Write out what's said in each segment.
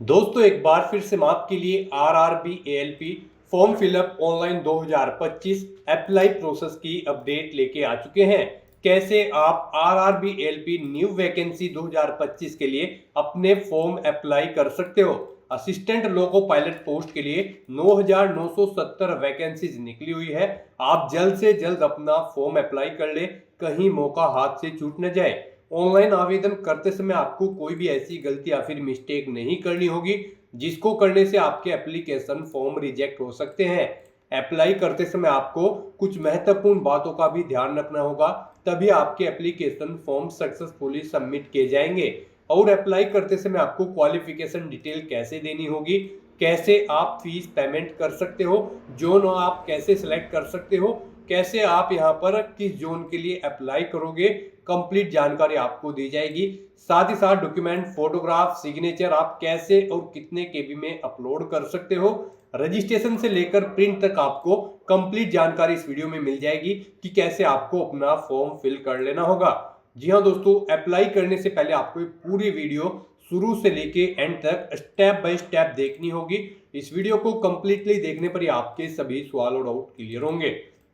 दोस्तों एक बार फिर से मैं आपके लिए RRB ALP form fill up online 2025 apply process की अपडेट लेके आ चुके हैं। कैसे आप आरआरबी एएलपी न्यू वैकेंसी 2025 के लिए अपने फॉर्म अप्लाई कर सकते हो। असिस्टेंट लोको पायलट पोस्ट के लिए 9,970 वैकेंसीज निकली हुई है। आप जल्द से जल्द अपना फॉर्म अप्लाई कर ले, कहीं मौका हाथ से छूट न जाए। ऑनलाइन आवेदन करते समय आपको कोई भी ऐसी गलती या फिर मिस्टेक नहीं करनी होगी जिसको करने से आपके एप्लीकेशन फॉर्म रिजेक्ट हो सकते हैं। अप्लाई करते समय आपको कुछ महत्वपूर्ण बातों का भी ध्यान रखना होगा, तभी आपके एप्लीकेशन फॉर्म सक्सेसफुली सबमिट किए जाएंगे। और अप्लाई करते समय आपको क्वालिफिकेशन डिटेल कैसे देनी होगी, कैसे आप फीस पेमेंट कर सकते हो, जोन आप कैसे सिलेक्ट कर सकते हो, कैसे आप यहाँ पर किस जोन के लिए अप्लाई करोगे, कंप्लीट जानकारी आपको दी जाएगी। साथ ही साथ डॉक्यूमेंट, फोटोग्राफ, सिग्नेचर आप कैसे और कितने केबी में अपलोड कर सकते हो, रजिस्ट्रेशन से लेकर प्रिंट तक आपको कंप्लीट जानकारी इस वीडियो में मिल जाएगी कि कैसे आपको अपना फॉर्म फिल कर लेना होगा। जी हाँ दोस्तों, अप्लाई करने से पहले आपको पूरी वीडियो शुरू से लेके एंड तक स्टेप बाय स्टेप देखनी होगी। इस वीडियो को कंप्लीटली देखने पर ही आपके सभी सवाल और डाउट क्लियर होंगे।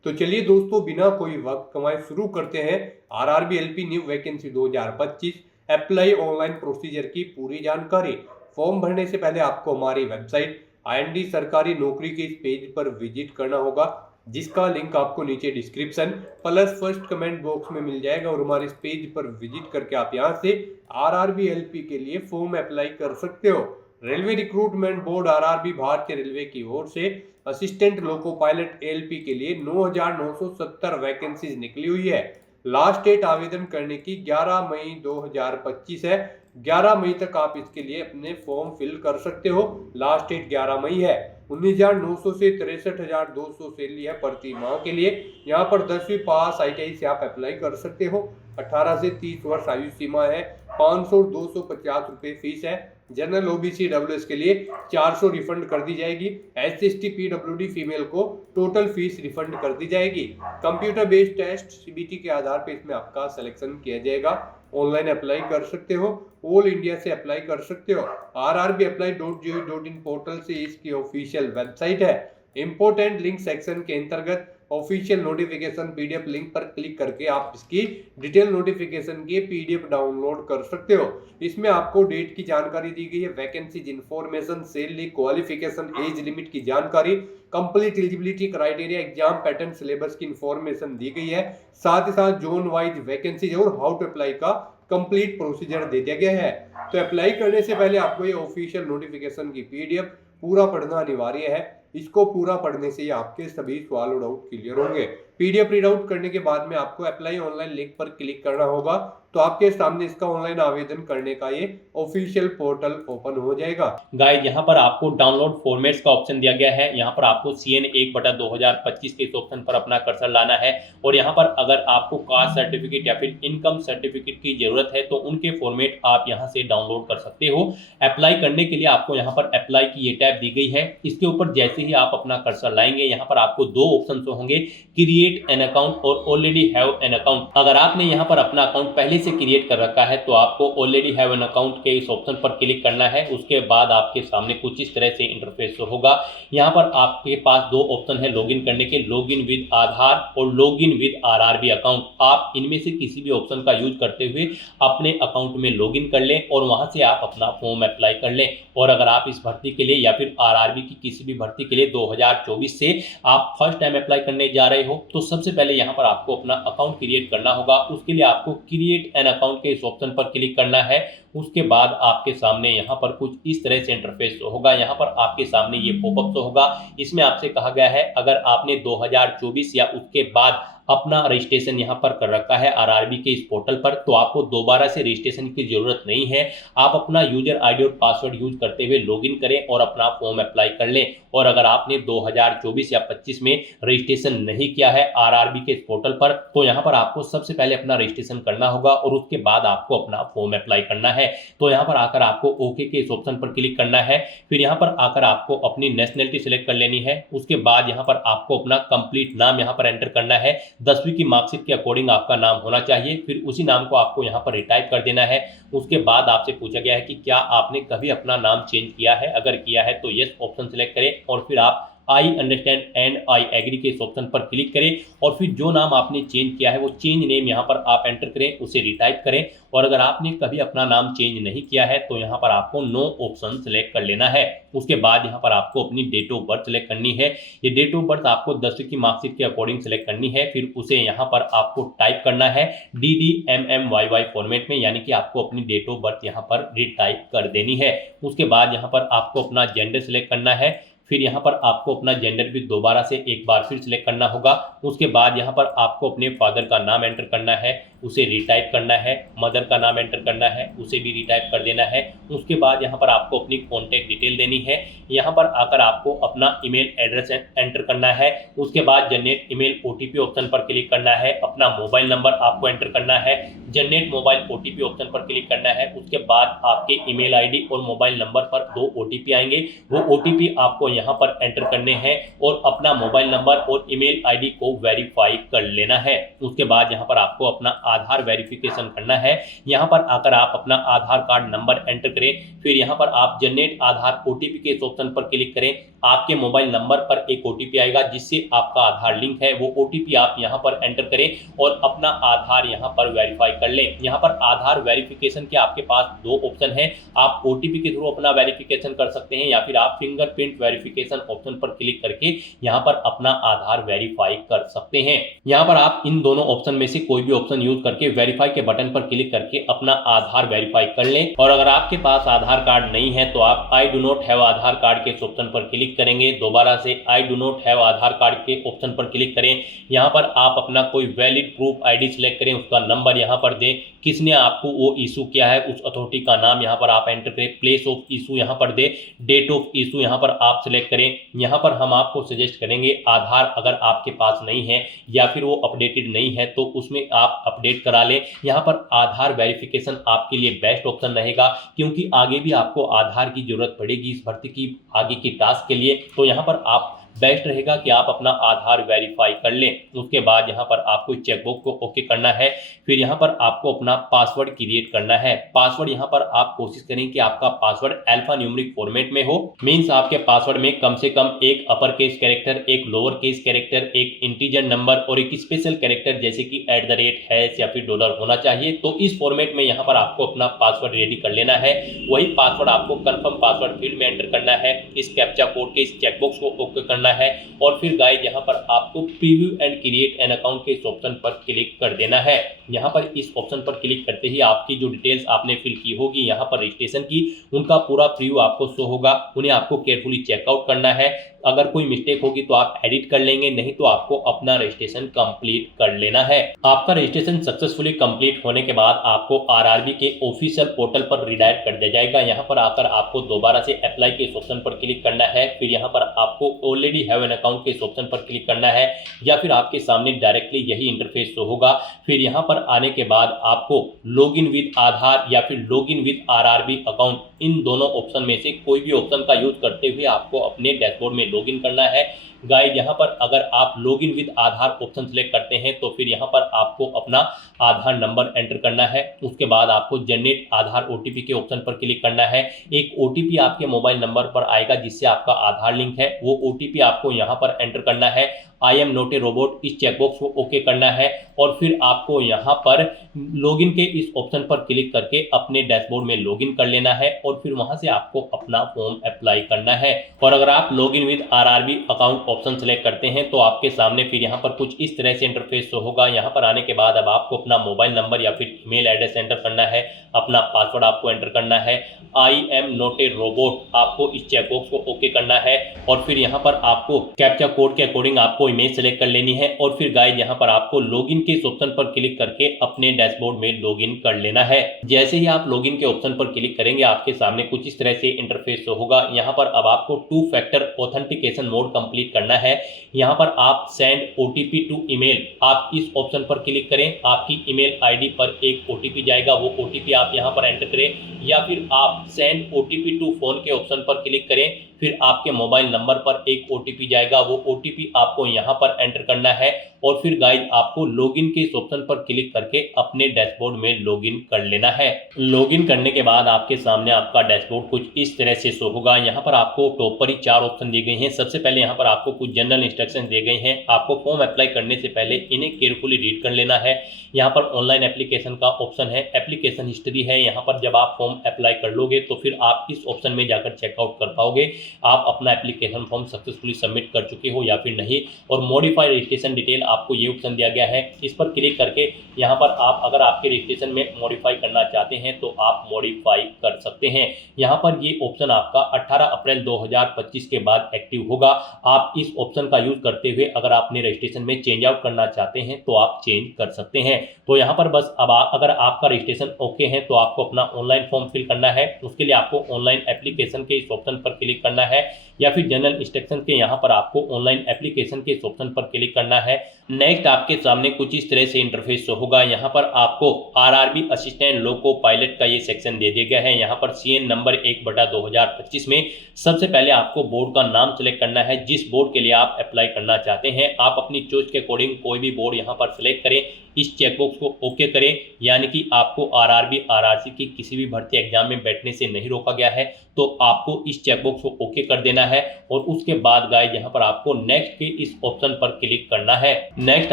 तो चलिए दोस्तों, बिना कोई वक्त कमाए शुरू करते हैं RRB LP new vacancy 2025 apply online procedure की पूरी जानकारी। फॉर्म भरने से पहले आपको हमारी वेबसाइट आईएनडी सरकारी नौकरी के इस पेज पर विजिट करना होगा, जिसका लिंक आपको नीचे description plus first comment box में मिल जाएगा। और हमारे इस पेज पर विजिट करके आप यहां से आरआरबी एलपी के लिए फॉर्म अप्लाई कर सकते हो। रेलवे रिक्रूटमेंट बोर्ड आरआरबी भारतीय रेलवे की ओर से असिस्टेंट लोको पायलट एएलपी के लिए 9,970 वैकेंसीज निकली हुई है। लास्ट डेट आवेदन करने की 11 मई 2025 है। 11 मई तक आप इसके लिए अपने फॉर्म फिल कर सकते हो। लास्ट डेट 11 मई है। 19,900 से 63,200 सैलरी है प्रति माह के लिए। यहाँ पर 10वीं पास आईटीआई से आप अप्लाई कर सकते हो। 18 से 30 वर्ष आयु सीमा है। 500 और 250 रुपए फीस है। जनरल ओबीसी डब्ल्यूएस के लिए 400 रिफंड कर दी जाएगी। एसएसटी पीडब्ल्यूडी फीमेल को टोटल फीस रिफंड कर दी जाएगी। कंप्यूटर बेस्ड टेस्ट सीबीटी के आधार पर इसमें आपका सिलेक्शन किया जाएगा। ऑनलाइन अप्लाई कर सकते हो, ऑल इंडिया से अप्लाई कर सकते हो। rrbApply.gov.in पोर्टल से इसकी ऑफिशियल वेबसाइट है। इंपोर्टेंट लिंक सेक्शन के अंतर्गत ऑफिशियल नोटिफिकेशन पीडीएफ लिंक पर क्लिक करके आप इसकी डिटेल नोटिफिकेशन की पीडीएफ डाउनलोड कर सकते हो। इसमें आपको डेट की जानकारी दी गई है, vacancies information, salary, qualification, age limit की जानकारी, complete eligibility criteria, exam pattern, syllabus की इंफॉर्मेशन दी गई है। साथ ही साथ जोन वाइज वैकेंसीज और हाउ टू अप्लाई का कंप्लीट प्रोसीजर दे दिया गया है। तो अप्लाई करने से पहले आपको ये ऑफिशियल नोटिफिकेशन की पीडीएफ पूरा पढ़ना अनिवार्य है। इसको पूरा पढ़ने से ही आपके सभी सवाल और डाउट क्लियर होंगे। पीडीएफ रीड आउट करने के बाद में आपको अप्लाई ऑनलाइन लिंक पर क्लिक करना होगा, तो आपके सामने इसका ऑनलाइन आवेदन करने का ये ऑफिशियल पोर्टल ओपन हो जाएगा। गाइड यहाँ पर आपको डाउनलोड फॉर्मेट्स का ऑप्शन दिया गया है। यहाँ पर आपको CN 1/2025 के इस ऑप्शन पर अपना कर्सर लाना है और यहाँ पर अगर आपको कास्ट सर्टिफिकेट या फिर इनकम सर्टिफिकेट की जरूरत है तो उनके फॉर्मेट आप यहाँ से डाउनलोड कर सकते हो। अप्लाई करने के लिए आपको यहाँ पर अप्लाई की ये टैब दी गई है। इसके ऊपर जैसे ही आप अपना कर्सर लाएंगे यहाँ पर आपको दो ऑप्शन होंगे, क्रिएट एन अकाउंट और ऑलरेडी हैव एन अकाउंट। अगर आपने यहाँ पर अपना अकाउंट पहले से क्रिएट कर रखा है तो आपको ऑलरेडी हैव एन अकाउंट के इस ऑप्शन पर क्लिक करना है। उसके बाद आपके सामने कुछ इस तरह से इंटरफेस होगा। यहाँ पर आपके पास दो ऑप्शन है लॉगिन करने के, लॉगिन विद आधार और लॉगिन विद आरआरबी अकाउंट। आप इनमें से किसी भी ऑप्शन का यूज करते हुए अपने अकाउंट में लॉगिन कर लें और वहां से आप अपना फॉर्म अप्लाई कर लें। और अगर आप इस भर्ती के लिए या फिर आरआरबी की किसी भी भर्ती के लिए 2024 से आप फर्स्ट टाइम अप्लाई करने जा रहे हो तो सबसे पहले यहाँ पर आपको अपना अकाउंट क्रिएट करना होगा। उसके लिए आपको क्रिएट एन अकाउंट के इस ऑप्शन पर क्लिक करना है। उसके बाद आपके सामने यहाँ पर कुछ इस तरह से इंटरफेस होगा। यहाँ पर आपके सामने ये पॉपअप होगा। इसमें आपसे कहा गया है अगर आपने 2024 या उसके बाद अपना रजिस्ट्रेशन यहाँ पर कर रखा है आरआरबी के इस पोर्टल पर तो आपको दोबारा से रजिस्ट्रेशन की जरूरत नहीं है। आप अपना यूजर आईडी और पासवर्ड यूज करते हुए लॉगिन करें और अपना फॉर्म अप्लाई कर लें। और अगर आपने 2024 या 25 में रजिस्ट्रेशन नहीं किया है आरआरबी के इस पोर्टल पर तो यहाँ पर आपको सबसे पहले अपना रजिस्ट्रेशन करना होगा और उसके बाद आपको अपना फॉर्म अप्लाई करना है। तो यहाँ पर आकर आपको ओके के इस ऑप्शन पर क्लिक करना है। फिर यहाँ पर आकर आपको अपनी नेशनलिटी सिलेक्ट कर लेनी है। उसके बाद यहाँ पर आपको अपना कंप्लीट नाम यहाँ पर एंटर करना है। 10वीं की मार्कशीट के अकॉर्डिंग आपका नाम होना चाहिए। फिर उसी नाम को आपको यहाँ पर रिटाइप कर देना है। उसके बाद आपसे पूछा गया है कि क्या आपने कभी अपना नाम चेंज किया है, अगर किया है तो यस ऑप्शन सेलेक्ट करें और फिर आप I understand and I agree के इस ऑप्शन पर क्लिक करें और फिर जो नाम आपने चेंज किया है वो चेंज नेम यहाँ पर आप एंटर करें, उसे रिटाइप करें। और अगर आपने कभी अपना नाम चेंज नहीं किया है तो यहाँ पर आपको नो ऑप्शन सेलेक्ट कर लेना है। उसके बाद यहाँ पर आपको अपनी डेट ऑफ बर्थ सेलेक्ट करनी है। ये डेट ऑफ बर्थ आपको 10वीं की मार्कशीट के अकॉर्डिंग सेलेक्ट करनी है। फिर उसे यहाँ पर आपको टाइप करना है DDMMYY फॉर्मेट में, यानी कि आपको अपनी डेट ऑफ बर्थ यहाँ पर रिटाइप कर देनी है। उसके बाद यहाँ पर आपको अपना जेंडर सेलेक्ट करना है। फिर यहाँ पर आपको अपना जेंडर भी दोबारा से एक बार फिर सिलेक्ट करना होगा। उसके बाद यहाँ पर आपको अपने फादर का नाम एंटर करना है, उसे रिटाइप करना है। मदर का नाम एंटर करना है, उसे भी रिटाइप कर देना है। उसके बाद यहाँ पर आपको अपनी कॉन्टैक्ट डिटेल देनी है। यहाँ पर आकर आपको अपना ईमेल एड्रेस एंटर करना है। उसके बाद जनरेट ईमेल OTP ऑप्शन पर क्लिक करना है। अपना मोबाइल नंबर आपको एंटर करना है, जनरेट मोबाइल OTP ऑप्शन पर क्लिक करना है। उसके बाद आपके ईमेल ID और मोबाइल नंबर पर 2 OTP आएंगे, वो OTP आपको यहाँ पर एंटर करने हैं और अपना मोबाइल नंबर और ईमेल ID को वेरीफाई कर लेना है। उसके बाद यहाँ पर आपको अपना आधार वेरिफिकेशन करना है। यहाँ पर आकर आप अपना आधार कार्ड नंबर एंटर करें। फिर यहाँ पर आप जनरेट आधार OTP के इस ऑप्शन पर क्लिक करें। आपके मोबाइल नंबर पर एक OTP आएगा जिससे आपका आधार लिंक है, वो OTP आप यहाँ पर एंटर करें और अपना आधार यहाँ पर वेरीफाई कर लें। यहाँ पर आधार वेरिफिकेशन के आपके पास 2 ऑप्शन हैं। आप OTP के थ्रू अपना वेरिफिकेशन कर सकते हैं या फिर आप फिंगरप्रिंट वेरिफिकेशन ऑप्शन पर क्लिक करके यहाँ पर अपना आधार वेरीफाई कर सकते हैं। यहाँ पर आप इन दोनों ऑप्शन में से कोई भी ऑप्शन यूज करके वेरीफाई के बटन पर क्लिक करके अपना आधार वेरीफाई कर लें। और अगर आपके पास आधार कार्ड नहीं है तो आप I do not have Aadhaar card के इस ऑप्शन पर क्लिक करेंगे। दोबारा से I do not have Aadhaar card के ऑप्शन पर क्लिक करें। यहाँ पर आप अपना कोई वैलिड प्रूफ ID सिलेक्ट करें, उसका नंबर यहाँ पर दें, किसने आपको वो इशू किया है उस अथॉरिटी का नाम यहाँ पर आप एंटर करें, प्लेस ऑफ इशू यहाँ पर दें, डेट ऑफ इशू यहाँ पर आप सिलेक्ट करें। यहाँ पर हम आपको सजेस्ट करेंगे आधार अगर आपके पास नहीं है या फिर वो अपडेटेड नहीं है तो उसमें आप अपडेट करा लें। यहाँ पर आधार वेरिफिकेशन आपके लिए बेस्ट ऑप्शन रहेगा क्योंकि आगे भी आपको आधार की जरूरत पड़ेगी इस भर्ती की आगे की टास्क के लिए, तो यहाँ पर आप बेस्ट रहेगा कि आप अपना आधार वेरीफाई कर लें। उसके बाद यहाँ पर आपको चेकबॉक्स को ओके करना है। फिर यहाँ पर आपको अपना पासवर्ड क्रिएट करना है। पासवर्ड यहाँ पर आप कोशिश करें कि आपका पासवर्ड अल्फा न्यूमेरिक फॉर्मेट में हो, मींस आपके पासवर्ड में कम से कम एक अपर केस कैरेक्टर, एक लोअर केस कैरेक्टर, एक इंटीजर नंबर और एक स्पेशल कैरेक्टर जैसे कि @ या फिर $, होना चाहिए। तो इस फॉर्मेट में यहाँ पर आपको अपना पासवर्ड रेडी कर लेना है। वही पासवर्ड आपको कंफर्म पासवर्ड फील्ड में एंटर करना है। इस कैप्चा कोड के इस चेकबॉक्स को ओके करना है और फिर गाइस यहाँ पर आपको preview and create an account के इस ऑप्शन पर क्लिक कर देना है। यहाँ पर इस ऑप्शन पर क्लिक करते ही आपकी जो डिटेल्स आपने फिल की होगी यहाँ पर रजिस्ट्रेशन की, उनका पूरा प्रीव्यू आपको शो होगा। उन्हें आपको केयरफुली चेकआउट करना है। अगर कोई मिस्टेक होगी तो आप एडिट कर लेंगे, नहीं तो आपको अपना रजिस्ट्रेशन कंप्लीट कर लेना है। आपका रजिस्ट्रेशन सक्सेसफुली कंप्लीट होने के बाद आपको RRB के ऑफिशियल पोर्टल पर रिडायरेक्ट कर दिया जाएगा। यहाँ पर आकर आपको दोबारा से अप्लाई के इस ऑप्शन पर क्लिक करना है। फिर यहाँ पर आपको ऑलरेडी हैव एन अकाउंट के इस ऑप्शन पर क्लिक करना है या फिर आपके सामने डायरेक्टली यही इंटरफेस शो होगा। फिर यहाँ पर आने के बाद आपको लॉगिन विद आधार या फिर लॉगिन विद RRB अकाउंट, इन दोनों ऑप्शन में से कोई भी ऑप्शन का यूज करते हुए आपको अपने डैशबोर्ड में लॉगिन करना है। गाइस यहाँ पर अगर आप login with Aadhaar option select करते हैं तो फिर यहाँ पर आपको अपना आधार नंबर एंटर करना है। उसके बाद आपको जनरेट आधार OTP के ऑप्शन पर क्लिक करना है। एक OTP आपके मोबाइल नंबर पर आएगा जिससे आपका आधार लिंक है, वो OTP आपको यहाँ पर एंटर करना है। I am not a robot इस चेकबॉक्स को ओके करना है और फिर आपको यहाँ पर लॉगिन के इस ऑप्शन पर क्लिक करके अपने डैशबोर्ड में लॉगिन कर लेना है और फिर वहां से आपको अपना फॉर्म अप्लाई करना है। और अगर आप login with RRB account option select करते हैं तो आपके सामने फिर यहाँ पर कुछ इस तरह से इंटरफेस शो होगा। यहाँ पर आने के बाद अब आपको अपना मोबाइल नंबर या फिर ईमेल एड्रेस एंटर करना है, अपना पासवर्ड आपको एंटर करना है। I am not a robot आपको इस चेकबॉक्स को ओके करना है और फिर यहाँ पर आपको कैप्चा कोड के अकॉर्डिंग आपको इमेज सेलेक्ट कर लेनी है और फिर गाइस यहाँ पर आपको लॉगिन के इस ऑप्शन पर क्लिक करके अपने डैशबोर्ड में लॉगिन कर लेना है। जैसे ही आप लॉगिन के ऑप्शन पर क्लिक करेंगे आपके सामने कुछ इस तरह से इंटरफेस होगा। यहाँ पर अब आपको 2 फैक्टर ऑथेंटिकेशन मोड कंप्लीट करना है। यहाँ पर आप सेंड OTP टू ईमेल, आप इस ऑप्शन पर क्लिक करें। आपकी ईमेल ID पर एक OTP जाएगा, वो OTP आप यहाँ पर एंटर करें या फिर आप सेंड OTP टू फोन के ऑप्शन पर क्लिक करें। फिर आपके मोबाइल नंबर पर एक OTP जाएगा, वो OTP आपको यहाँ पर एंटर करना है और फिर गाइज आपको लॉगिन के इस ऑप्शन पर क्लिक करके अपने डैशबोर्ड में लॉगिन कर लेना है। लॉगिन करने के बाद आपके सामने आपका डैशबोर्ड कुछ इस तरह से शो होगा। यहाँ पर आपको टॉप पर ही 4 ऑप्शन दिए गए हैं। सबसे पहले यहाँ पर आपको कुछ जनरल इंस्ट्रक्शन दिए गए हैं। आपको फॉर्म अप्लाई करने से पहले इन्हें केयरफुली रीड कर लेना है। यहाँ पर ऑनलाइन एप्लीकेशन का ऑप्शन है, एप्लीकेशन हिस्ट्री है। यहाँ पर जब आप फॉर्म अप्लाई कर लोगे तो फिर आप इस ऑप्शन में जाकर चेकआउट कर पाओगे आप अपना एप्लीकेशन फॉर्म सक्सेसफुली सबमिट कर चुके हो या फिर नहीं। और मॉडिफाई रजिस्ट्रेशन डिटेल आपको ये ऑप्शन दिया गया है। इस पर क्लिक करके यहाँ पर आप अगर आपके रजिस्ट्रेशन में मॉडिफाई करना चाहते हैं तो आप मॉडिफाई कर सकते हैं। यहाँ पर ये ऑप्शन आपका 18 अप्रैल 2025 के बाद एक्टिव होगा। आप इस ऑप्शन का यूज करते हुए अगर आपने रजिस्ट्रेशन में चेंज आउट करना चाहते हैं तो आप चेंज कर सकते हैं। तो यहाँ पर बस अब अगर आपका रजिस्ट्रेशन ओके है तो आपको अपना ऑनलाइन फॉर्म फिल करना है। उसके लिए आपको ऑनलाइन एप्लीकेशन के इस ऑप्शन पर क्लिक करना है या फिर जनरल इंस्ट्रक्शन के यहाँ पर आपको ऑनलाइन एप्लीकेशन के इस ऑप्शन पर क्लिक करना है। नेक्स्ट आपके सामने कुछ इस तरह से इंटरफेस होगा। यहाँ पर आपको आरआरबी असिस्टेंट लोको पायलट का ये सेक्शन दे दिया गया है। यहाँ पर CN नंबर 1/2025 में सबसे पहले आपको बोर्ड का नाम सेलेक्ट करना है जिस बोर्ड के लिए आप अप्लाई करना चाहते हैं। आप अपनी चॉइस के अकॉर्डिंग कोई भी बोर्ड यहाँ पर सिलेक्ट करें, इस चेकबॉक्स को ओके करें, यानी कि आपको आरआरबी आरआरसी की किसी भी भर्ती एग्जाम में बैठने से नहीं रोका गया है तो आपको इस चेकबॉक्स को ओके कर देना है। और उसके बाद गाइस यहाँ पर आपको नेक्स्ट के इस ऑप्शन पर क्लिक करना है। नेक्स्ट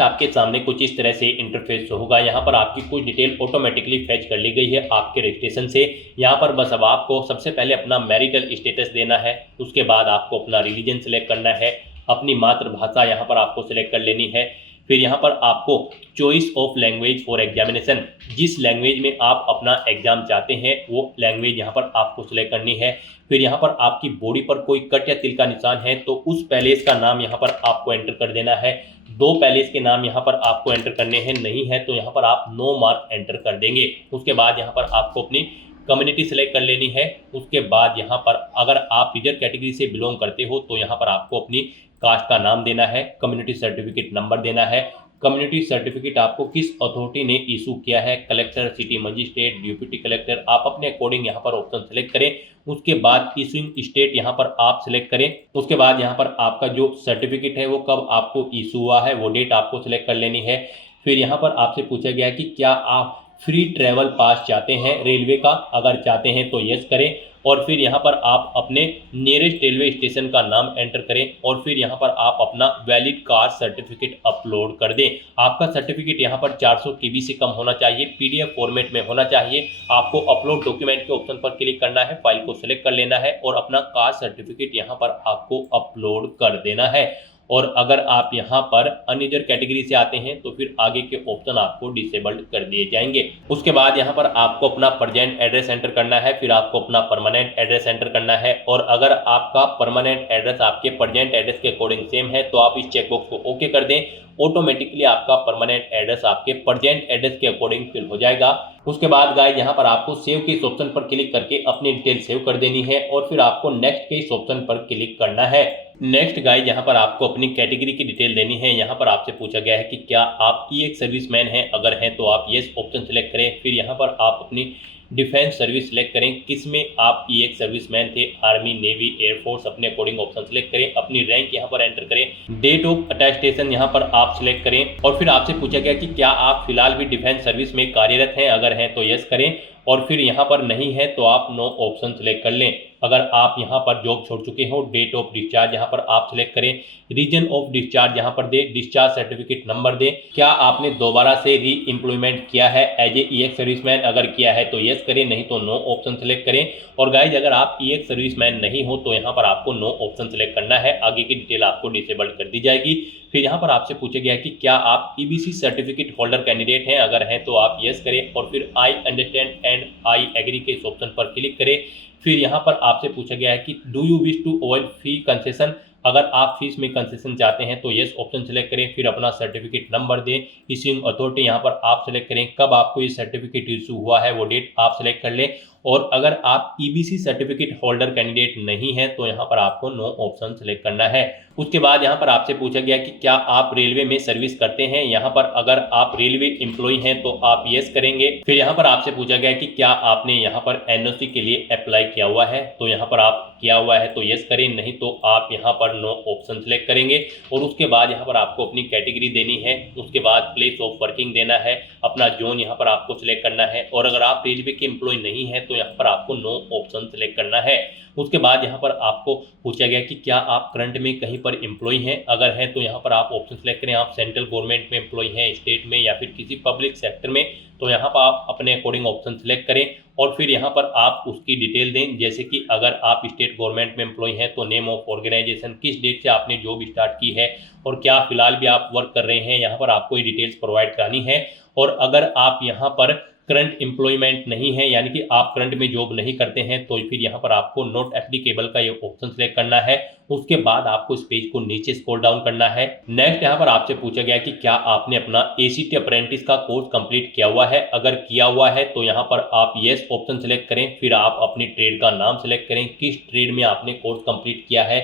आपके सामने कुछ इस तरह से इंटरफेस होगा। यहाँ पर आपकी कुछ डिटेल ऑटोमेटिकली फेच कर ली गई है आपके रजिस्ट्रेशन से। यहाँ पर बस अब आपको सबसे पहले अपना मैरिटल स्टेटस देना है, उसके बाद आपको अपना रिलीजन सेलेक्ट करना है, अपनी मातृभाषा यहाँ पर आपको सिलेक्ट कर लेनी है। फिर यहाँ पर आपको choice of language for examination, जिस लैंग्वेज में आप अपना एग्जाम चाहते हैं वो लैंग्वेज यहाँ पर आपको सिलेक्ट करनी है। फिर यहाँ पर आपकी बॉडी पर कोई कट या तिल का निशान है तो उस पैलेस का नाम यहाँ पर आपको एंटर कर देना है। 2 पैलेस के नाम यहाँ पर आपको एंटर करने हैं, नहीं है तो यहाँ पर आप नो मार्क एंटर कर देंगे। उसके बाद यहाँ पर आपको अपनी कम्युनिटी सेलेक्ट कर लेनी है। उसके बाद यहाँ पर अगर आप रिजर्व कैटेगरी से बिलोंग करते हो तो यहाँ पर आपको अपनी कास्ट का नाम देना है, कम्युनिटी सर्टिफिकेट नंबर देना है। कम्युनिटी सर्टिफिकेट आपको किस अथॉरिटी ने इशू किया है, collector, city magistrate, deputy collector, आप अपने अकॉर्डिंग यहाँ पर ऑप्शन सेलेक्ट करें। उसके बाद इशूइंग स्टेट यहाँ पर आप सिलेक्ट करें। उसके बाद यहाँ पर आपका जो सर्टिफिकेट है वो कब आपको इशू हुआ है वो डेट आपको सिलेक्ट कर लेनी है। फिर यहाँ पर आपसे पूछा गया है कि क्या आप फ्री ट्रैवल पास चाहते हैं रेलवे का, अगर चाहते हैं तो यस करें। और फिर यहाँ पर आप अपने नियरेस्ट रेलवे स्टेशन का नाम एंटर करें और फिर यहाँ पर आप अपना वैलिड कास्ट सर्टिफिकेट अपलोड कर दें। आपका सर्टिफिकेट यहाँ पर 400 KB से कम होना चाहिए, PDF फॉर्मेट में होना चाहिए। आपको अपलोड डॉक्यूमेंट के ऑप्शन पर क्लिक करना है, फाइल को सिलेक्ट कर लेना है और अपना कास्ट सर्टिफिकेट यहाँ पर आपको अपलोड कर देना है। और अगर आप यहाँ पर अनरिजर्व कैटेगरी से आते हैं तो फिर आगे के ऑप्शन आपको डिसेबल्ड कर दिए जाएंगे। उसके बाद यहाँ पर आपको अपना प्रेजेंट एड्रेस एंटर करना है, फिर आपको अपना परमानेंट एड्रेस एंटर करना है। और अगर आपका परमानेंट एड्रेस आपके प्रेजेंट एड्रेस के अकॉर्डिंग सेम है तो आप इस चेकबॉक्स को ओके कर दें। ऑटोमेटिकली आपका परमानेंट एड्रेस आपके प्रेजेंट एड्रेस के अकॉर्डिंग फिल हो जाएगा। उसके बाद गाइस यहाँ पर आपको सेव के इस ऑप्शन पर क्लिक करके अपनी डिटेल सेव कर देनी है और फिर आपको नेक्स्ट के इस ऑप्शन पर क्लिक करना है। नेक्स्ट गाइस यहाँ पर आपको अपनी कैटेगरी की डिटेल देनी है। यहाँ पर आपसे पूछा गया है कि क्या आप EX सर्विसमैन हैं, अगर हैं तो आप यस ऑप्शन सेलेक्ट करें। फिर यहाँ पर आप अपनी डिफेंस सर्विस सेलेक्ट करें, किसमें आप EX सर्विसमैन थे, आर्मी, नेवी, एयरफोर्स, अपने अकॉर्डिंग ऑप्शन सेलेक्ट करें। अपनी रैंक यहाँ पर एंटर करें, डेट ऑफ अटेस्टेशन यहाँ पर आप सिलेक्ट करें। और फिर आपसे पूछा गया कि क्या आप फिलहाल भी डिफेंस सर्विस में कार्यरत हैं, अगर हैं तो यस करें और फिर यहाँ पर नहीं है तो आप नो ऑप्शन सेलेक्ट कर लें। अगर आप यहाँ पर जॉब छोड़ चुके हो, डेट ऑफ डिस्चार्ज यहाँ पर आप सिलेक्ट करें, रीजन ऑफ डिस्चार्ज यहाँ पर दे, डिस्चार्ज सर्टिफिकेट नंबर दे। क्या आपने दोबारा से री एम्प्लॉयमेंट किया है एज ए EX सर्विसमैन, अगर किया है तो यस करें, नहीं तो नो ऑप्शन सेलेक्ट करें। और गाइज अगर आप EX सर्विसमैन नहीं हो तो यहाँ पर आपको नो ऑप्शन सेलेक्ट करना है, आगे की डिटेल आपको डिसेबल्ड कर दी जाएगी। फिर यहाँ पर आपसे पूछा गया कि क्या आप EBC सर्टिफिकेट होल्डर कैंडिडेट हैं, अगर हैं तो आप यस करें और फिर I understand and I agree के इस ऑप्शन पर क्लिक करें। फिर यहाँ पर आपसे पूछा गया है कि do you wish to avoid fee concession, अगर आप फीस में कंसेशन चाहते हैं तो यस ऑप्शन सेलेक्ट करें। फिर अपना सर्टिफिकेट नंबर दें, इश्यूइंग अथॉरिटी यहाँ पर आप सेलेक्ट करें, कब आपको ये सर्टिफिकेट इशू हुआ है वो डेट आप सेलेक्ट कर लें। और अगर आप ईबीसी सर्टिफिकेट होल्डर कैंडिडेट नहीं है तो यहाँ पर आपको नो ऑप्शन सेलेक्ट करना है। उसके बाद यहाँ पर आपसे पूछा गया कि क्या आप रेलवे में सर्विस करते हैं। यहाँ पर अगर आप रेलवे एम्प्लॉय हैं तो आप यस करेंगे। फिर यहाँ पर आपसे पूछा गया कि क्या आपने यहाँ पर एनओसी के लिए अप्लाई किया हुआ है, तो यहाँ पर आप किया हुआ है तो यस करें, नहीं तो आप यहाँ पर नो ऑप्शन सेलेक्ट करेंगे। और उसके बाद यहाँ पर आपको अपनी कैटेगरी देनी है, उसके बाद प्लेस ऑफ वर्किंग देना है, अपना जोन यहाँ पर आपको सिलेक्ट करना है। और अगर आप रेलवे के एम्प्लॉय नहीं है तो यहाँ पर आपको नो ऑप्शन सेलेक्ट करना है। उसके बाद यहाँ पर आपको पूछा गया कि क्या आप करंट में कहीं पर एम्प्लॉय हैं, अगर हैं तो यहाँ पर आप ऑप्शन सेलेक्ट करें। आप सेंट्रल गवर्नमेंट में एम्प्लॉय हैं, स्टेट में या फिर किसी पब्लिक सेक्टर में, तो यहाँ पर आप अपने अकॉर्डिंग ऑप्शन सेलेक्ट करें और फिर यहाँ पर आप उसकी डिटेल दें। जैसे कि अगर आप स्टेट गवर्नमेंट में एम्प्लॉय हैं तो नेम ऑफ ऑर्गेनाइजेशन, किस डेट से आपने जॉब स्टार्ट की है और क्या फिलहाल भी आप वर्क कर रहे हैं, यहाँ पर आपको ये डिटेल्स प्रोवाइड करानी है। और अगर आप यहाँ पर करंट एम्प्लॉयमेंट नहीं है, यानी कि आप करंट में जॉब नहीं करते हैं, तो फिर यहाँ पर आपको नॉट एप्लीकेबल का ये ऑप्शन सेलेक्ट करना है। उसके बाद आपको इस पेज को नीचे स्क्रॉल डाउन करना है। नेक्स्ट यहाँ पर आपसे पूछा गया कि क्या आपने अपना एसीटी अप्रेंटिस का कोर्स कंप्लीट किया हुआ है। अगर किया हुआ है तो यहाँ पर आप यस ऑप्शन सेलेक्ट करें। फिर आप अपनी ट्रेड का नाम सेलेक्ट करें, किस ट्रेड में आपने कोर्स कंप्लीट किया है,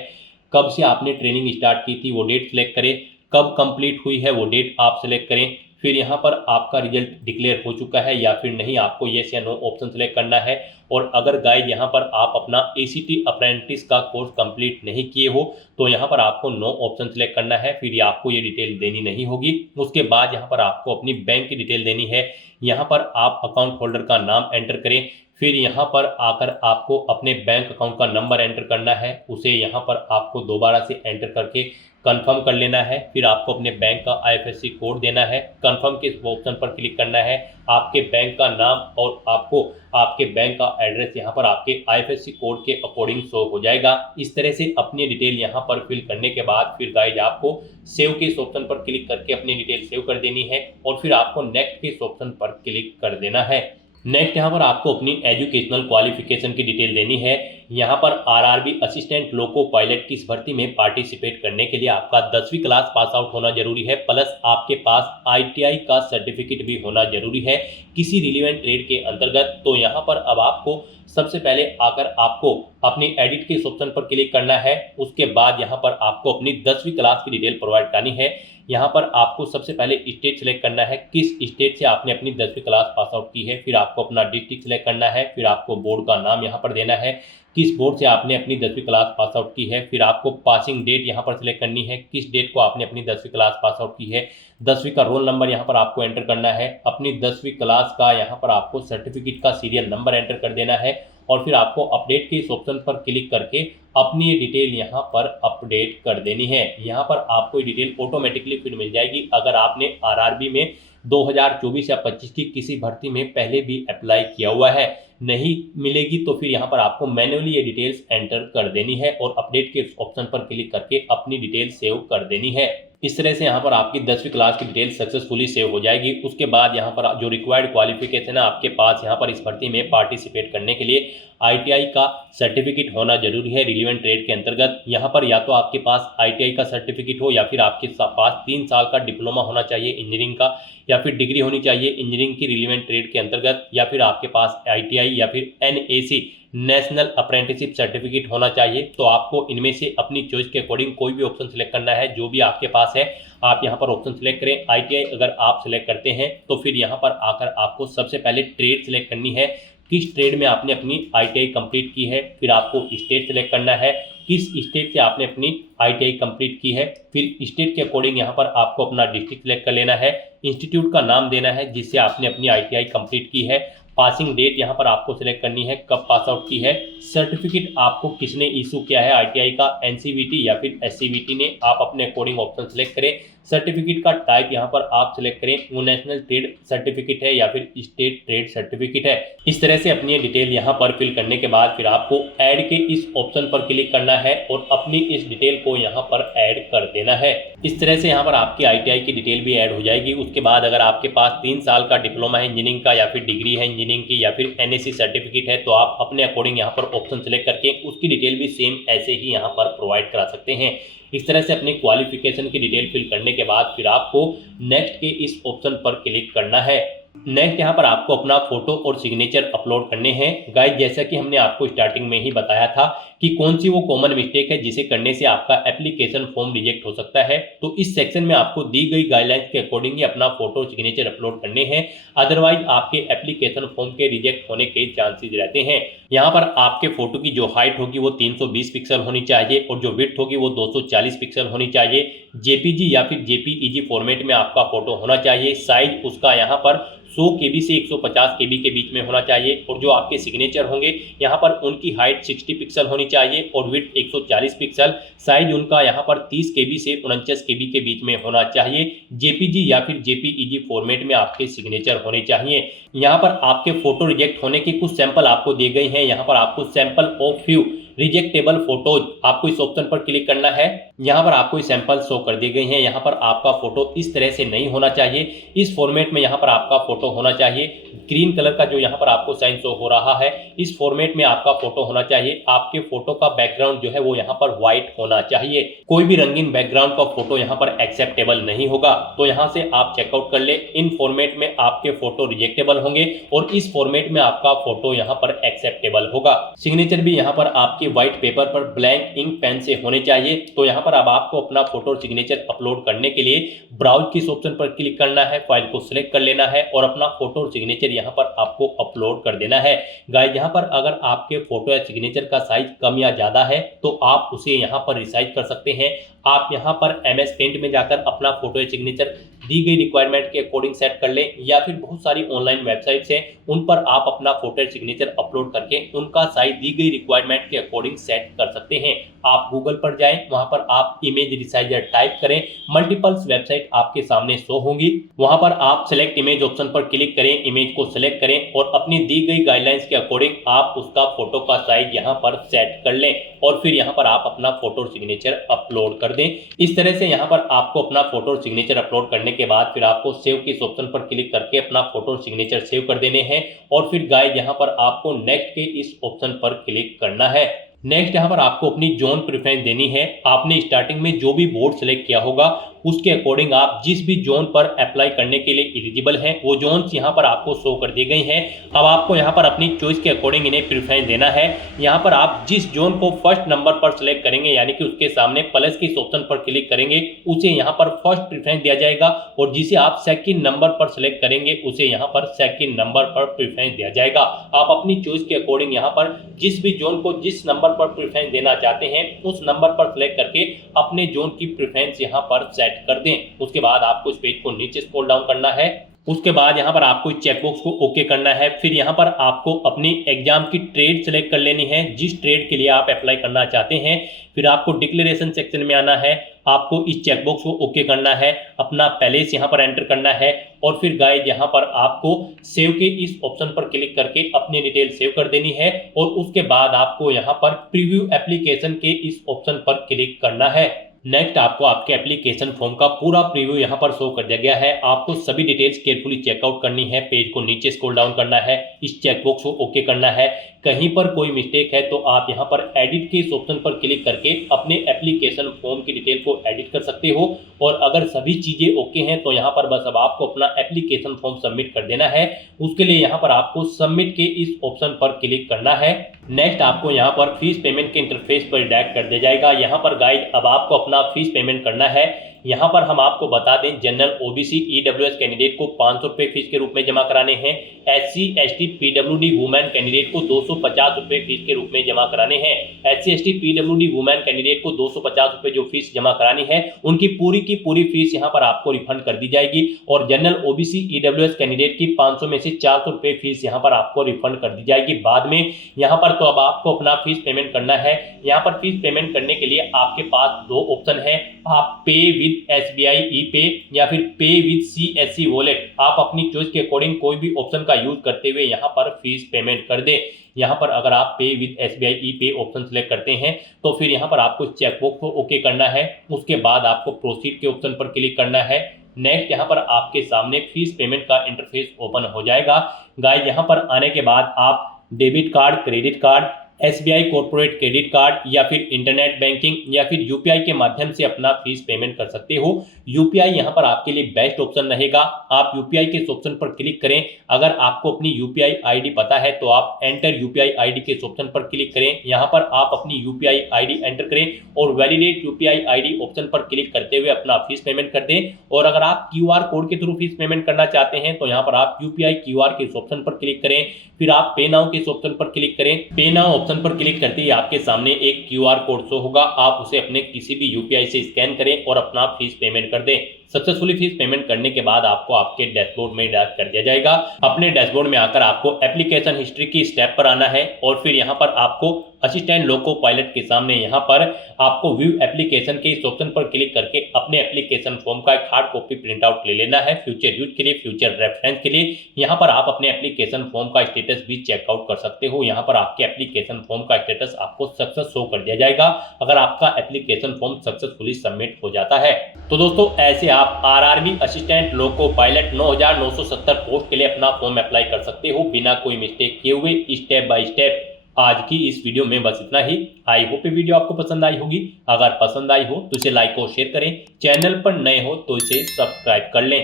कब से आपने ट्रेनिंग स्टार्ट की थी वो डेट सेलेक्ट करें, कब कंप्लीट हुई है वो डेट आप सेलेक्ट करें। फिर यहाँ पर आपका रिजल्ट डिक्लेयर हो चुका है या फिर नहीं, आपको येस या नो ऑप्शन सेलेक्ट करना है। और अगर गाइज यहाँ पर आप अपना एसीटी अप्रेंटिस का कोर्स कंप्लीट नहीं किए हो तो यहाँ पर आपको नो ऑप्शन सेलेक्ट करना है। फिर आपको ये डिटेल देनी नहीं होगी। उसके बाद यहाँ पर आपको अपनी बैंक की डिटेल देनी है। यहाँ पर आप अकाउंट होल्डर का नाम एंटर करें। फिर यहाँ पर आकर आपको अपने बैंक अकाउंट का नंबर एंटर करना है, उसे यहाँ पर आपको दोबारा से एंटर करके कंफर्म कर लेना है। फिर आपको अपने बैंक का आईएफएससी कोड देना है, कंफर्म के ऑप्शन पर क्लिक करना है। आपके बैंक का नाम और आपको आपके बैंक का एड्रेस यहाँ पर आपके आईएफएससी कोड के अकॉर्डिंग शो हो जाएगा। इस तरह से अपनी डिटेल यहाँ पर फिल करने के बाद फिर गाइज आपको सेव के इस ऑप्शन पर क्लिक करके अपनी डिटेल सेव कर देनी है और फिर आपको नेक्स्ट के इस ऑप्शन पर क्लिक कर देना है। नेक्स्ट यहाँ पर आपको अपनी एजुकेशनल क्वालिफिकेशन की डिटेल देनी है। यहाँ पर आरआरबी असिस्टेंट लोको पायलट की इस भर्ती में पार्टिसिपेट करने के लिए आपका 10वीं क्लास पास आउट होना जरूरी है, प्लस आपके पास आईटीआई का सर्टिफिकेट भी होना जरूरी है किसी रिलेवेंट ट्रेड के अंतर्गत। तो यहाँ पर अब आपको सबसे पहले आकर आपको अपनी एडिट के इस ऑप्शन पर क्लिक करना है। उसके बाद यहाँ पर आपको अपनी 10वीं क्लास की डिटेल प्रोवाइड करनी है। यहाँ पर आपको सबसे पहले स्टेट सेलेक्ट करना है, किस स्टेट से आपने अपनी 10वीं क्लास पास आउट की है। फिर आपको अपना डिस्ट्रिक्ट सेलेक्ट करना है। फिर आपको बोर्ड का नाम यहाँ पर देना है, किस बोर्ड से आपने अपनी 10वीं क्लास पास आउट की है। फिर आपको पासिंग डेट यहाँ पर सिलेक्ट करनी है, किस डेट को आपने अपनी 10वीं क्लास पास आउट की है। 10वीं का रोल नंबर यहाँ पर आपको एंटर करना है। अपनी 10वीं क्लास का यहाँ पर आपको सर्टिफिकेट का सीरियल नंबर एंटर कर देना है और फिर आपको अपडेट के इस ऑप्शन पर क्लिक करके अपनी ये डिटेल यहाँ पर अपडेट कर देनी है। यहाँ पर आपको ये डिटेल ऑटोमेटिकली फिर मिल जाएगी। अगर आपने आरआरबी में 2024 या 25 की किसी भर्ती में पहले भी अप्लाई किया हुआ है, नहीं मिलेगी तो फिर यहाँ पर आपको मैन्युअली ये डिटेल्स एंटर कर देनी है और अपडेट के ऑप्शन पर क्लिक करके अपनी डिटेल सेव कर देनी है। इस तरह से यहाँ पर आपकी 10वीं क्लास की डिटेल सक्सेसफुली सेव हो जाएगी। उसके बाद यहाँ पर जो रिक्वायर्ड क्वालिफिकेशन है आपके पास यहाँ पर इस भर्ती में पार्टिसिपेट करने के लिए आईटीआई का सर्टिफिकेट होना जरूरी है रिलेवेंट ट्रेड के अंतर्गत। यहाँ पर या तो आपके पास आईटीआई का सर्टिफिकेट हो या फिर आपके पास 3 साल का डिप्लोमा होना चाहिए इंजीनियरिंग का, या फिर डिग्री होनी चाहिए इंजीनियरिंग की रिलेवेंट ट्रेड के अंतर्गत, या फिर आपके पास आईटीआई या फिर एनएसी नेशनल अप्रेंटिसशिप सर्टिफिकेट होना चाहिए। तो आपको इनमें से अपनी चॉइस के अकॉर्डिंग कोई भी ऑप्शन सेलेक्ट करना है, जो भी आपके पास है आप यहाँ पर ऑप्शन सेलेक्ट करें। आईटीआई अगर आप सेलेक्ट करते हैं तो फिर यहाँ पर आकर आपको सबसे पहले ट्रेड सेलेक्ट करनी है, किस ट्रेड में आपने अपनी आईटीआई कंप्लीट की है। फिर आपको स्टेट सेलेक्ट करना है, किस स्टेट से आपने अपनी आईटीआई कंप्लीट की है। फिर स्टेट के अकॉर्डिंग यहाँ पर आपको अपना डिस्ट्रिक्ट सेलेक्ट कर लेना है, इंस्टीट्यूट का नाम देना है जिससे आपने अपनी आईटीआई कंप्लीट की है, पासिंग डेट यहाँ पर आपको सिलेक्ट करनी है, कब पास आउट की है, सर्टिफिकेट आपको किसने इशू किया है आईटीआई का, एनसीवीटी या फिर एससीवीटी ने, आप अपने अकॉर्डिंग ऑप्शन सेलेक्ट करें। सर्टिफिकेट का टाइप यहाँ पर आप सिलेक्ट करें, वो नेशनल ट्रेड सर्टिफिकेट है या फिर स्टेट ट्रेड सर्टिफिकेट है। इस तरह से अपनी डिटेल यहाँ पर फिल करने के बाद फिर आपको ऐड के इस ऑप्शन पर क्लिक करना है और अपनी इस डिटेल को यहाँ पर ऐड कर देना है। इस तरह से यहाँ पर आपकी आईटीआई की डिटेल भी ऐड हो जाएगी। उसके बाद अगर आपके पास 3 साल का डिप्लोमा है इंजीनियरिंग का या फिर डिग्री है इंजीनियरिंग की या फिर एनएससी सर्टिफिकेट है, तो आप अपने अकॉर्डिंग यहाँ पर ऑप्शन सेलेक्ट करके उसकी डिटेल भी सेम ऐसे ही यहाँ पर प्रोवाइड करा सकते हैं। इस तरह से अपनी क्वालिफिकेशन की डिटेल फिल करने के बाद फिर आपको नेक्स्ट के इस ऑप्शन पर क्लिक करना है। नेक्स्ट यहाँ पर आपको अपना फोटो और सिग्नेचर अपलोड करने हैं। गाइस जैसा कि हमने आपको स्टार्टिंग में ही बताया था कि कौन सी वो कॉमन मिस्टेक है जिसे करने से आपका एप्लीकेशन फॉर्म रिजेक्ट हो सकता है, तो इस सेक्शन में आपको दी गई गाइडलाइंस के अकॉर्डिंग ही अपना फोटो और सिग्नेचर अपलोड करने हैं, अदरवाइज आपके एप्लीकेशन फॉर्म के रिजेक्ट होने के चांसेस रहते हैं। यहाँ पर आपके फोटो की जो हाइट होगी वो 320 पिक्सल होनी चाहिए और जो विड्थ होगी वो 240 पिक्सल होनी चाहिए। जेपीजी या फिर जेपीईजी फॉर्मेट में आपका फोटो होना चाहिए। साइज उसका यहाँ पर 100 KB से 150 KB के बीच में होना चाहिए और जो आपके सिग्नेचर होंगे यहाँ पर उनकी हाइट 60 पिक्सल होनी चाहिए और विड्थ 140 पिक्सल। साइज उनका यहाँ पर 30 KB से 49 KB के बीच में होना चाहिए। जेपीजी या फिर जेपीईजी फॉर्मेट में आपके सिग्नेचर होने चाहिए। यहाँ पर आपके फोटो रिजेक्ट होने के कुछ सैंपल आपको दिए गए हैं। यहाँ पर आपको सैंपल ऑफ फ्यू रिजेक्टेबल फोटोज आपको इस ऑप्शन पर क्लिक करना है। यहाँ पर आपको सैंपल शो कर दिए गए हैं। यहाँ पर आपका फोटो इस तरह से नहीं होना चाहिए, इस फॉर्मेट में यहाँ पर आपका फोटो होना चाहिए। ग्रीन कलर का जो यहाँ पर आपको साइन शो हो रहा है, इस फॉर्मेट में आपका फोटो होना चाहिए। आपके फोटो का बैकग्राउंड जो है वो यहाँ पर व्हाइट होना चाहिए। कोई भी रंगीन बैकग्राउंड का फोटो यहाँ पर एक्सेप्टेबल नहीं होगा। तो यहाँ से आप चेकआउट कर ले, इन फॉर्मेट में आपके फोटो रिजेक्टेबल होंगे और इस फॉर्मेट में आपका फोटो यहाँ पर एक्सेप्टेबल होगा। सिग्नेचर भी यहाँ पर आपके व्हाइट पेपर पर ब्लैंक इंक पेन से होने चाहिए। तो यहाँ पर अब आपको अपना फोटो और सिग्नेचर अपलोड करने के लिए ब्राउज की इस ऑप्शन पर क्लिक करना है, फाइल को सिलेक्ट कर लेना है और अपना फोटो और सिग्नेचर यहाँ पर आपको अपलोड कर देना है। गाइस यहाँ पर अगर आपके फोटो या सिग्नेचर का साइज कम या ज्यादा है तो आप उसे यहाँ पर रिसाइज कर सकते हैं। आप यहाँ पर MS पेंट में जाकर अपना फोटो या सिग्नेचर दी गई रिक्वायरमेंट के अकॉर्डिंग सेट कर लें, या फिर बहुत सारी ऑनलाइन वेबसाइट्स हैं उन पर आप अपना फोटो या सिग्नेचर अपलोड करके उनका साइज दी गई रिक्वायरमेंट के अकॉर्डिंग सेट कर सकते हैं। आप गूगल पर जाएं, वहां पर आप इमेज रिसाइजर टाइप करें, मल्टीपल्स वेबसाइट आपके सामने शो होंगी। वहां पर आप सिलेक्ट इमेज ऑप्शन पर क्लिक करें, इमेज को सिलेक्ट करें और अपनी दी गई गाइडलाइंस के अकॉर्डिंग आप उसका फोटो का साइज यहाँ पर सेट कर लें और फिर यहाँ पर आप अपना फोटो और सिग्नेचर अपलोड कर दें। इस तरह से यहाँ पर आपको अपना फोटो और सिग्नेचर अपलोड करने के बाद फिर आपको सेव के इस ऑप्शन पर क्लिक करके अपना फोटो और सिग्नेचर सेव कर देने हैं और फिर गाइस यहाँ पर आपको नेक्स्ट के इस ऑप्शन पर क्लिक करना है। नेक्स्ट यहाँ पर आपको अपनी जोन प्रेफरेंस देनी है। आपने स्टार्टिंग में जो भी बोर्ड सेलेक्ट किया होगा उसके अकॉर्डिंग आप जिस भी जोन पर अप्लाई करने के लिए एलिजिबल हैं वो जोन्स यहाँ पर आपको शो कर दिए गए हैं। अब आपको यहाँ पर अपनी चॉइस के अकॉर्डिंग इन्हें प्रेफरेंस देना है। यहाँ पर आप जिस जोन को फर्स्ट नंबर पर सिलेक्ट करेंगे यानी कि उसके सामने प्लस के इस ऑप्शन पर क्लिक करेंगे उसे यहाँ पर फर्स्ट प्रेफरेंस दिया जाएगा और जिसे आप सेकंड नंबर पर सिलेक्ट करेंगे उसे यहाँ पर सेकंड नंबर पर प्रेफरेंस दिया जाएगा। आप अपनी चॉइस के अकॉर्डिंग यहाँ पर जिस भी जोन को जिस नंबर पर प्रेफरेंस देना चाहते हैं उस नंबर पर सिलेक्ट करके अपने जोन की प्रेफरेंस यहाँ पर सेट कर दें। उसके बाद आपको इस पेज को नीचे स्क्रॉल डाउन करना है। उसके बाद यहाँ पर आपको इस चेकबॉक्स को ओके करना है। फिर यहाँ पर आपको अपनी एग्जाम की ट्रेड सेलेक्ट कर लेनी है जिस ट्रेड के लिए आप अप्लाई करना चाहते हैं। फिर आपको डिक्लेरेशन सेक्शन में आना है, आपको इस चेकबॉक्स को ओके करना है, अपना पैलेस यहाँ पर एंटर करना है और फिर गाइस यहाँ पर आपको सेव के इस ऑप्शन पर क्लिक करके अपनी डिटेल सेव कर देनी है और उसके बाद आपको यहाँ पर प्रीव्यू एप्लीकेशन के इस ऑप्शन पर क्लिक करना है। नेक्स्ट आपको आपके एप्लीकेशन फॉर्म का पूरा प्रीव्यू यहाँ पर शो कर दिया गया है। आपको सभी डिटेल्स केयरफुली चेकआउट करनी है, पेज को नीचे स्क्रॉल डाउन करना है, इस चेकबॉक्स को ओके करना है। कहीं पर कोई मिस्टेक है तो आप यहाँ पर एडिट के इस ऑप्शन पर क्लिक करके अपने एप्लीकेशन फॉर्म की डिटेल को एडिट कर सकते हो और अगर सभी चीजें ओके हैं तो यहाँ पर बस अब आपको अपना एप्लीकेशन फॉर्म सबमिट कर देना है। उसके लिए यहाँ पर आपको सबमिट के इस ऑप्शन पर क्लिक करना है। नेक्स्ट आपको यहाँ पर फीस पेमेंट के इंटरफेस पर डायरेक्ट कर दिया जाएगा। यहाँ पर गाइड अब आपको अपना फीस पेमेंट करना है। यहाँ पर हम आपको बता दें जनरल OBC EWS कैंडिडेट को 500 रुपये फीस के रूप में जमा कराने हैं। SC ST PWD women candidate को 250 रुपये फीस के रूप में जमा कराने हैं। SC ST PWD women candidate को 250 रुपये जो फीस जमा करानी है उनकी पूरी की पूरी फीस यहाँ पर आपको रिफंड कर दी जाएगी और जनरल OBC EWS कैंडिडेट की 500 में से 400 रुपये फीस यहाँ पर आपको रिफंड कर दी जाएगी बाद में। यहाँ पर तो अब आपको अपना फीस पेमेंट करना है। यहाँ पर फीस पेमेंट करने के लिए आपके पास दो ऑप्शन है, आप पे विद SBI ePay या फिर पे विद CSC वॉलेट। आप अपनी चॉइस के अकॉर्डिंग कोई भी ऑप्शन का यूज करते हुए यहाँ पर फीस पेमेंट कर दें। यहाँ पर अगर आप पे with SBI ePay option select करते हैं तो फिर यहाँ पर आपको चेकबॉक्स को ओके करना है। उसके बाद आपको प्रोसीड के ऑप्शन पर क्लिक करना है। नेक्स्ट यहाँ पर आपके सामने फीस पेमेंट का इंटरफेस ओपन हो जाएगा। गाइस यहाँ पर आने के बाद आप debit card, credit card, SBI corporate credit card या फिर इंटरनेट बैंकिंग या फिर यूपीआई के माध्यम से अपना फीस पेमेंट कर सकते हो। यूपीआई यहाँ पर आपके लिए बेस्ट ऑप्शन रहेगा। आप यूपीआई के इस ऑप्शन पर क्लिक करें। अगर आपको अपनी यूपीआई आईडी पता है तो आप एंटर यूपीआई आईडी के इस ऑप्शन पर क्लिक करें। यहाँ पर आप अपनी यूपीआई आईडी एंटर करें और वैलिडेट यूपीआई आईडी ऑप्शन पर क्लिक करते हुए अपना फीस पेमेंट कर दें। और अगर आप क्यूआर कोड के थ्रू फीस पेमेंट करना चाहते हैं तो यहाँ पर आप यूपीआई क्यूआर के इस ऑप्शन पर क्लिक करें। फिर आप पे नाउ के इस ऑप्शन पर क्लिक करें। पे नाउ ऑप्शन पर क्लिक करते ही आपके सामने एक क्यूआर कोड शो होगा। आप उसे अपने किसी भी यूपीआई से स्कैन करें और अपना फीस पेमेंट कर दें। सक्सेसफुली फीस पेमेंट करने के बाद आपको आपके डैशबोर्ड में डायरेक्ट कर दिया जाएगा। अपने डैशबोर्ड में आकर आपको एप्लीकेशन हिस्ट्री की स्टेप पर आना है और फिर यहाँ पर आपको असिस्टेंट लोको पायलट के सामने यहाँ पर आपको व्यू एप्लीकेशन के इस ऑप्शन पर क्लिक करके अपने एप्लीकेशन फॉर्म का एक हार्ड कॉपी प्रिंट आउट ले लेना है फ्यूचर यूज के लिए, फ्यूचर रेफरेंस के लिए। यहाँ पर आप अपने एप्लीकेशन फॉर्म का स्टेटस भी चेकआउट कर सकते हो। यहाँ पर आपके एप्लीकेशन फॉर्म का स्टेटस आपको सक्सेस शो कर दिया जाएगा अगर आपका एप्लीकेशन फॉर्म सक्सेसफुली सबमिट हो जाता है। तो दोस्तों ऐसे आप RRB assistant loco pilot 9970 post के लिए अपना फॉर्म अप्लाई कर सकते हो बिना कोई मिस्टेक किए हुए, स्टेप बाय स्टेप। आज की इस वीडियो में बस इतना ही। आई होप ये वीडियो आपको पसंद आई होगी। अगर पसंद आई हो तो इसे लाइक और शेयर करें। चैनल पर नए हो तो इसे सब्सक्राइब कर लें।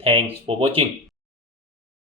Thanks for watching.